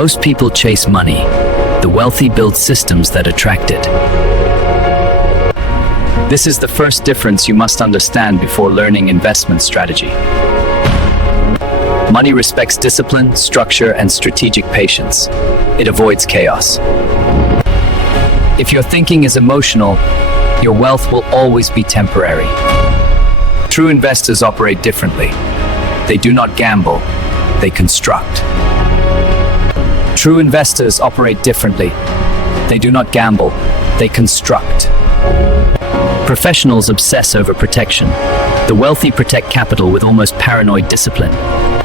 Most people chase money. The wealthy build systems that attract it. This is the first difference you must understand before learning investment strategy. Money respects discipline, structure, and strategic patience. It avoids chaos. If your thinking is emotional, your wealth will always be temporary. True investors operate differently. They do not gamble, they construct. True investors operate differently. They do not gamble, they construct. Professionals obsess over protection. The wealthy protect capital with almost paranoid discipline.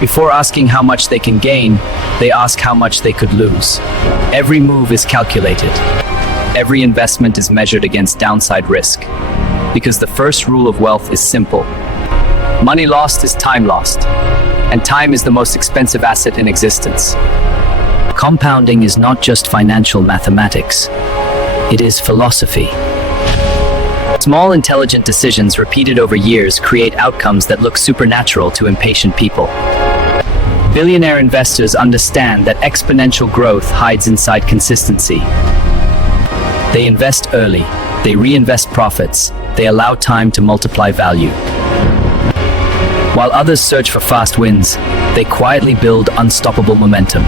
Before asking how much they can gain, they ask how much they could lose. Every move is calculated. Every investment is measured against downside risk. Because the first rule of wealth is simple. Money lost is time lost. And time is the most expensive asset in existence. Compounding is not just financial mathematics. It is philosophy. Small, intelligent decisions repeated over years create outcomes that look supernatural to impatient people. Billionaire investors understand that exponential growth hides inside consistency. They invest early, they reinvest profits, they allow time to multiply value. While others search for fast wins, they quietly build unstoppable momentum.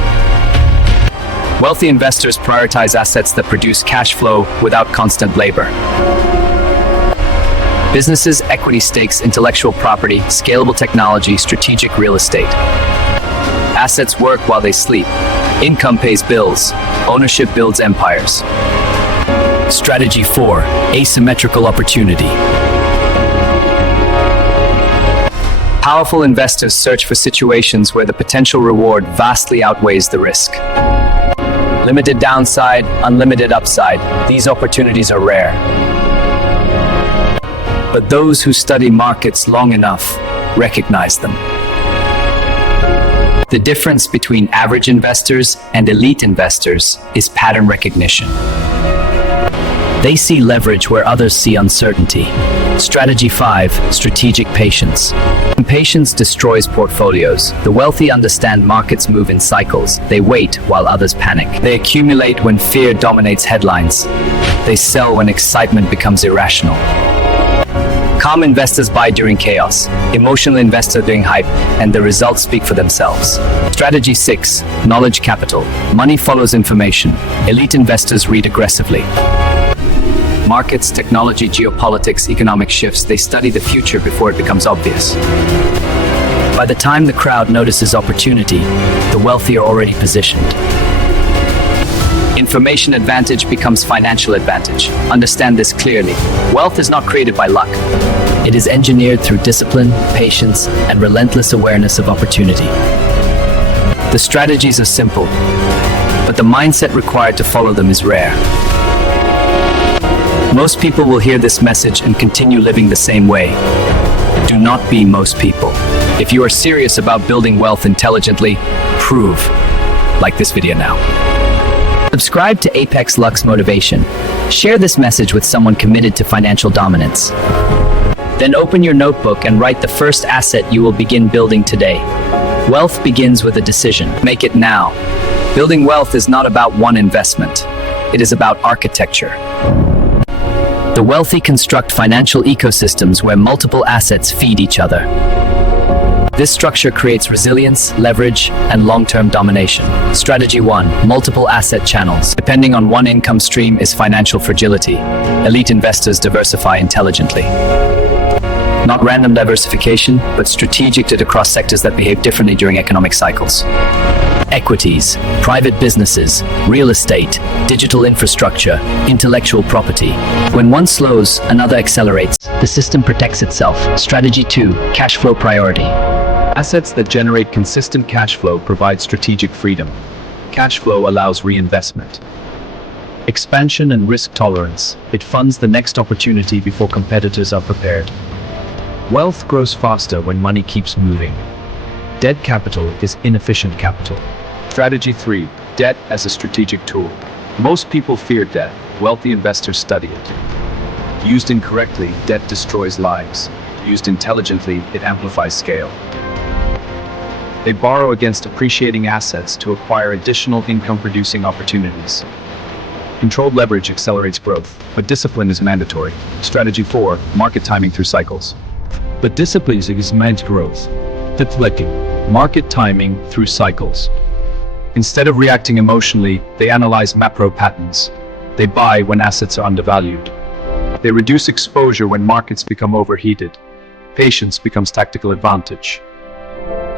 Wealthy investors prioritize assets that produce cash flow without constant labor. Businesses, equity stakes, intellectual property, scalable technology, strategic real estate. Assets work while they sleep. Income pays bills. Ownership builds empires. Strategy 4. Asymmetrical opportunity. Powerful investors search for situations where the potential reward vastly outweighs the risk. Limited downside, unlimited upside. These opportunities are rare. But those who study markets long enough recognize them. The difference between average investors and elite investors is pattern recognition. They see leverage where others see uncertainty. Strategy 5. Strategic patience. Impatience destroys portfolios. The wealthy understand markets move in cycles. They wait while others panic. They accumulate when fear dominates headlines. They sell when excitement becomes irrational. Calm investors buy during chaos. Emotional investors during hype, and the results speak for themselves. Strategy 6. Knowledge capital. Money follows information. Elite investors read aggressively. Markets, technology, geopolitics, economic shifts, they study the future before it becomes obvious. By the time the crowd notices opportunity, the wealthy are already positioned. Information advantage becomes financial advantage. Understand this clearly. Wealth is not created by luck. It is engineered through discipline, patience, and relentless awareness of opportunity. The strategies are simple, but the mindset required to follow them is rare. Most people will hear this message and continue living the same way. Do not be most people. If you are serious about building wealth intelligently, prove. Like this video now. Subscribe to Apexlux Motivation. Share this message with someone committed to financial dominance. Then open your notebook and write the first asset you will begin building today. Wealth begins with a decision. Make it now. Building wealth is not about one investment. It is about architecture. The wealthy construct financial ecosystems where multiple assets feed each other. This structure creates resilience, leverage, and long-term domination. Strategy 1. Multiple asset channels. Depending on one income stream is financial fragility. Elite investors diversify intelligently. Not random diversification, but strategic across sectors that behave differently during economic cycles. Equities, private businesses, real estate, digital infrastructure, intellectual property. When one slows, another accelerates. The system protects itself. Strategy 2. Cash flow priority. Assets that generate consistent cash flow provide strategic freedom. Cash flow allows reinvestment. Expansion and risk tolerance. It funds the next opportunity before competitors are prepared. Wealth grows faster when money keeps moving. Dead capital is inefficient capital. Strategy 3. Debt as a strategic tool. Most people fear debt. Wealthy investors study it. Used incorrectly, debt destroys lives. Used intelligently, it amplifies scale. They borrow against appreciating assets to acquire additional income-producing opportunities. Controlled leverage accelerates growth, but discipline is mandatory. Strategy 4, market timing through cycles. But discipline is meant growth. Deflecting, market timing through cycles. Instead of reacting emotionally, they analyze macro patterns. They buy when assets are undervalued. They reduce exposure when markets become overheated. Patience becomes tactical advantage.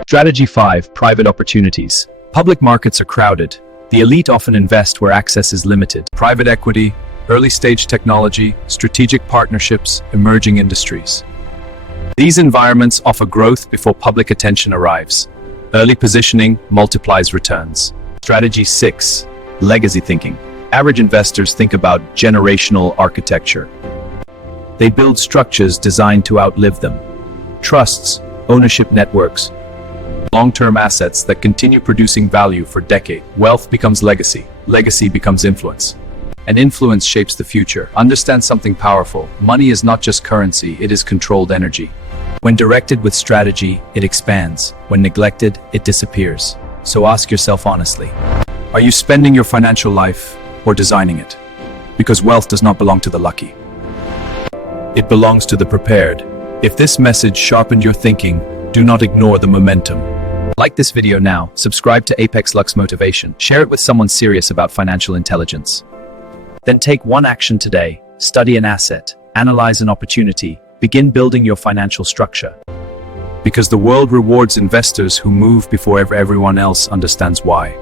Strategy 5, private opportunities. Public markets are crowded. The elite often invest where access is limited. Private equity, early-stage technology, strategic partnerships, emerging industries. These environments offer growth before public attention arrives. Early positioning multiplies returns. Strategy 6, legacy thinking. Average investors think about generational architecture. They build structures designed to outlive them. Trusts, ownership networks, long-term assets that continue producing value for decades. Wealth becomes legacy. Legacy becomes influence. And influence shapes the future. Understand something powerful. Money is not just currency, it is controlled energy. When directed with strategy, it expands. When neglected, it disappears. So ask yourself honestly, are you spending your financial life or designing it? Because wealth does not belong to the lucky. It belongs to the prepared. If this message sharpened your thinking, do not ignore the momentum. Like this video now, subscribe to Apexlux Motivation, share it with someone serious about financial intelligence. Then take one action today, study an asset, analyze an opportunity, begin building your financial structure. Because the world rewards investors who move before everyone else understands why.